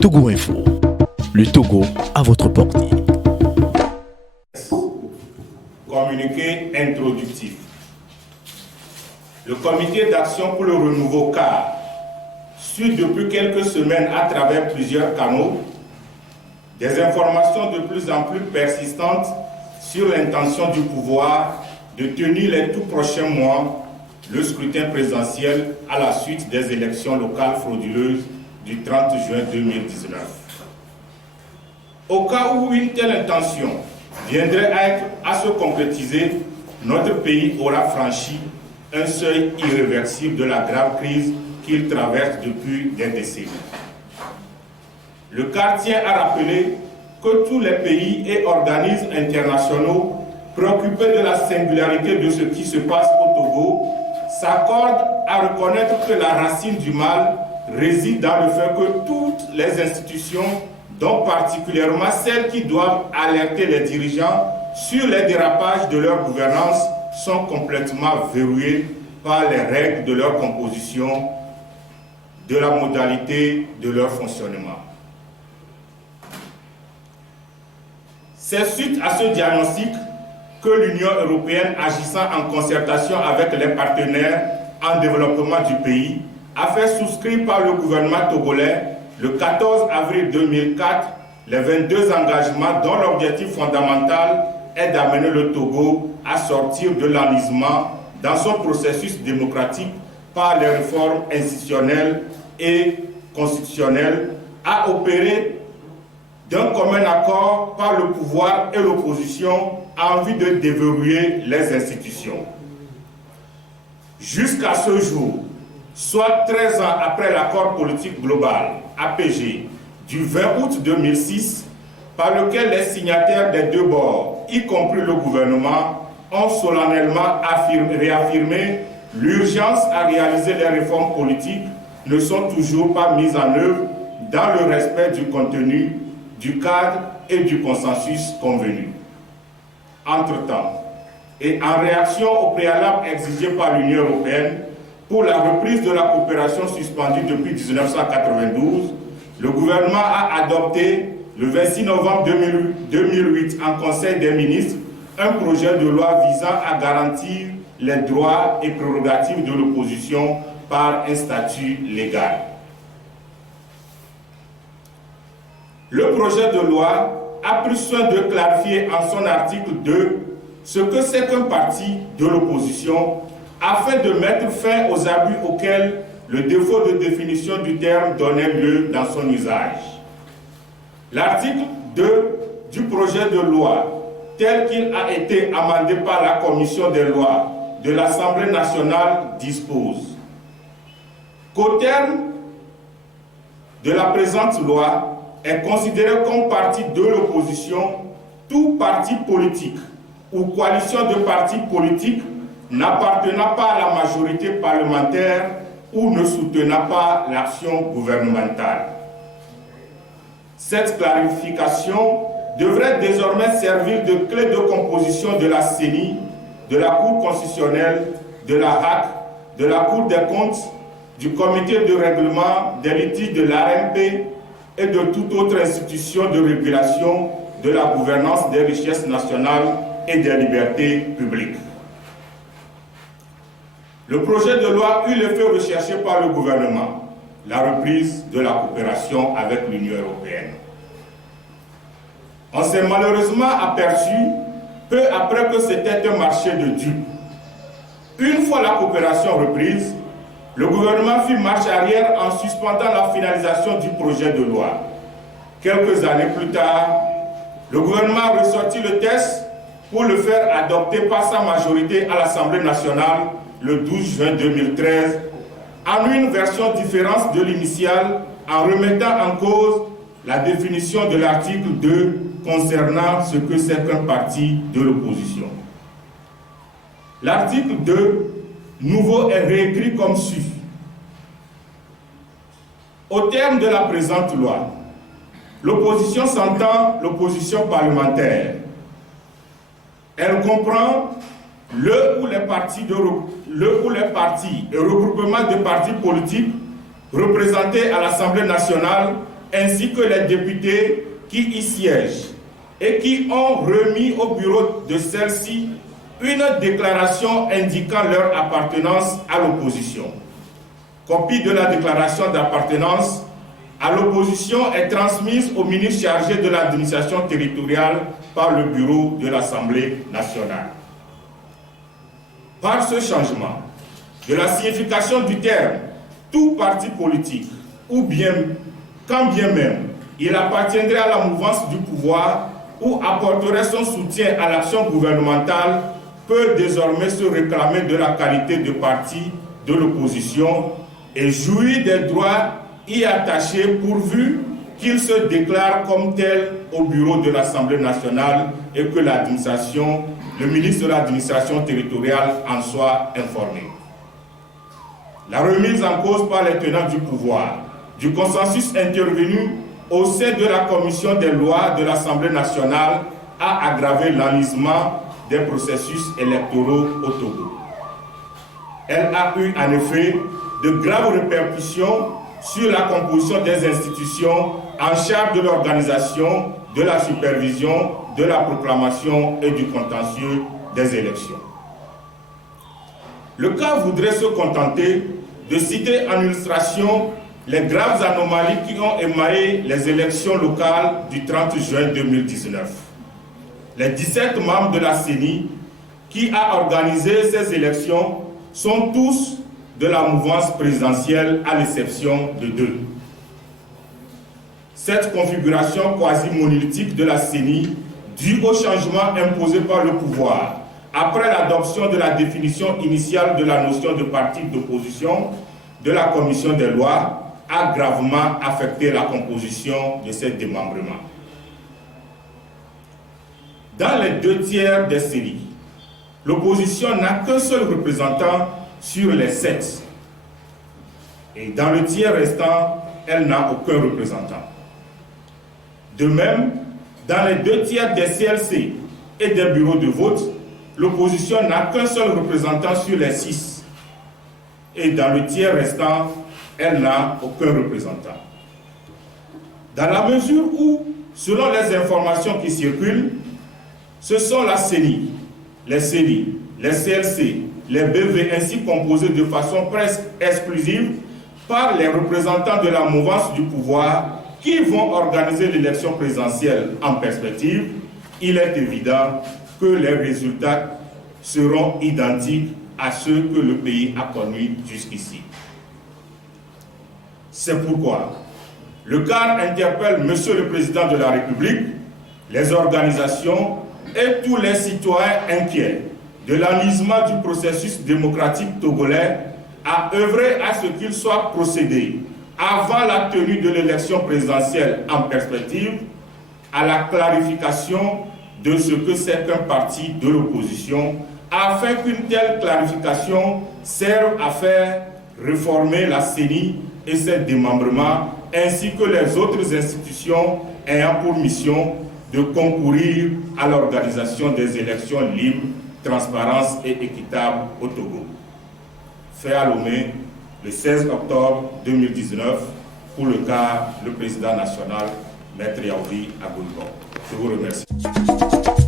Togo Info. Le Togo à votre portée. Communiqué introductif. Le comité d'action pour le renouveau CAR suit depuis quelques semaines à travers plusieurs canaux des informations de plus en plus persistantes sur l'intention du pouvoir de tenir les tout prochains mois le scrutin présidentiel à la suite des élections locales frauduleuses du 30 juin 2019. Au cas où une telle intention viendrait à se concrétiser, notre pays aura franchi un seuil irréversible de la grave crise qu'il traverse depuis des décennies. Le CAR tient à rappeler que tous les pays et organismes internationaux préoccupés de la singularité de ce qui se passe au Togo s'accordent à reconnaître que la racine du mal réside dans le fait que toutes les institutions, dont particulièrement celles qui doivent alerter les dirigeants sur les dérapages de leur gouvernance, sont complètement verrouillées par les règles de leur composition, de la modalité de leur fonctionnement. C'est suite à ce diagnostic que l'Union européenne, agissant en concertation avec les partenaires en développement du pays, a fait souscrire par le gouvernement togolais le 14 avril 2004 les 22 engagements dont l'objectif fondamental est d'amener le Togo à sortir de l'enlisement dans son processus démocratique par les réformes institutionnelles et constitutionnelles, à opérer d'un commun accord par le pouvoir et l'opposition en vue de déverrouiller les institutions. Jusqu'à ce jour, soit 13 ans après l'accord politique global, APG, du 20 août 2006, par lequel les signataires des deux bords, y compris le gouvernement, ont solennellement réaffirmé l'urgence à réaliser les réformes politiques, ne sont toujours pas mises en œuvre dans le respect du contenu, du cadre et du consensus convenu. Entre-temps, et en réaction au préalable exigé par l'Union européenne pour la reprise de la coopération suspendue depuis 1992, le gouvernement a adopté le 26 novembre 2008 en Conseil des ministres un projet de loi visant à garantir les droits et prérogatives de l'opposition par un statut légal. Le projet de loi a pris soin de clarifier en son article 2 ce que c'est qu'un parti de l'opposition afin de mettre fin aux abus auxquels le défaut de définition du terme donnait lieu dans son usage. L'article 2 du projet de loi, tel qu'il a été amendé par la Commission des lois de l'Assemblée nationale, dispose qu'au terme de la présente loi est considéré comme parti de l'opposition tout parti politique ou coalition de partis politiques n'appartenant pas à la majorité parlementaire ou ne soutenant pas l'action gouvernementale. Cette clarification devrait désormais servir de clé de composition de la CENI, de la Cour constitutionnelle, de la HAC, de la Cour des comptes, du Comité de règlement des litiges de l'ARMP et de toute autre institution de régulation de la gouvernance des richesses nationales et des libertés publiques. Le projet de loi eut l'effet recherché par le gouvernement, la reprise de la coopération avec l'Union européenne. On s'est malheureusement aperçu, peu après, que c'était un marché de dupes. Une fois la coopération reprise, le gouvernement fit marche arrière en suspendant la finalisation du projet de loi. Quelques années plus tard, le gouvernement a ressorti le texte pour le faire adopter par sa majorité à l'Assemblée nationale le 12 juin 2013, en une version différente de l'initiale, en remettant en cause la définition de l'article 2 concernant ce que c'est qu'un parti de l'opposition. L'article 2, nouveau, est réécrit comme suit. Au terme de la présente loi, l'opposition s'entend l'opposition parlementaire. Elle comprend le ou les partis et regroupements de partis politiques représentés à l'Assemblée nationale ainsi que les députés qui y siègent et qui ont remis au bureau de celle-ci une déclaration indiquant leur appartenance à l'opposition. Copie de la déclaration d'appartenance à l'opposition est transmise au ministre chargé de l'administration territoriale par le bureau de l'Assemblée nationale. Par ce changement de la signification du terme « tout parti politique » ou bien, quand bien même, il appartiendrait à la mouvance du pouvoir ou apporterait son soutien à l'action gouvernementale, peut désormais se réclamer de la qualité de parti de l'opposition et jouir des droits y attachés pourvu qu'il se déclare comme tel au bureau de l'Assemblée nationale et que l'administration, le ministre de l'administration territoriale en soit informé. La remise en cause par les tenants du pouvoir du consensus intervenu au sein de la commission des lois de l'Assemblée nationale a aggravé l'enlisement des processus électoraux au Togo. Elle a eu en effet de graves répercussions sur la composition des institutions en charge de l'organisation, de la supervision, de la proclamation et du contentieux des élections. Le cas voudrait se contenter de citer en illustration les graves anomalies qui ont émaillé les élections locales du 30 juin 2019. Les 17 membres de la CENI qui a organisé ces élections sont tous de la mouvance présidentielle à l'exception de 2. Cette configuration quasi-monolithique de la CENI, due au changement imposé par le pouvoir après l'adoption de la définition initiale de la notion de parti d'opposition de la commission des lois, a gravement affecté la composition de ces démembrements. Dans les 2 tiers des séries, l'opposition n'a qu'un seul représentant sur les 7. Et dans le tiers restant, elle n'a aucun représentant. De même, dans les 2 tiers des CLC et des bureaux de vote, l'opposition n'a qu'un seul représentant sur les 6. Et dans le tiers restant, elle n'a aucun représentant. Dans la mesure où, selon les informations qui circulent, ce sont la CENI, les CENI, les CLC, les BV ainsi composés de façon presque exclusive par les représentants de la mouvance du pouvoir qui vont organiser l'élection présidentielle en perspective, il est évident que les résultats seront identiques à ceux que le pays a connus jusqu'ici. C'est pourquoi le cadre interpelle Monsieur le Président de la République, les organisations et tous les citoyens inquiets de l'enlisement du processus démocratique togolais à œuvrer à ce qu'il soit procédé, avant la tenue de l'élection présidentielle en perspective, à la clarification de ce que c'est qu'un parti de l'opposition, afin qu'une telle clarification serve à faire réformer la CENI et ses démembrements, ainsi que les autres institutions ayant pour mission de concourir à l'organisation des élections libres, transparentes et équitables au Togo. Fait à Lomé, le 16 octobre 2019, pour le cas le président national, Maître Yaouri Aboulbon. Je vous remercie.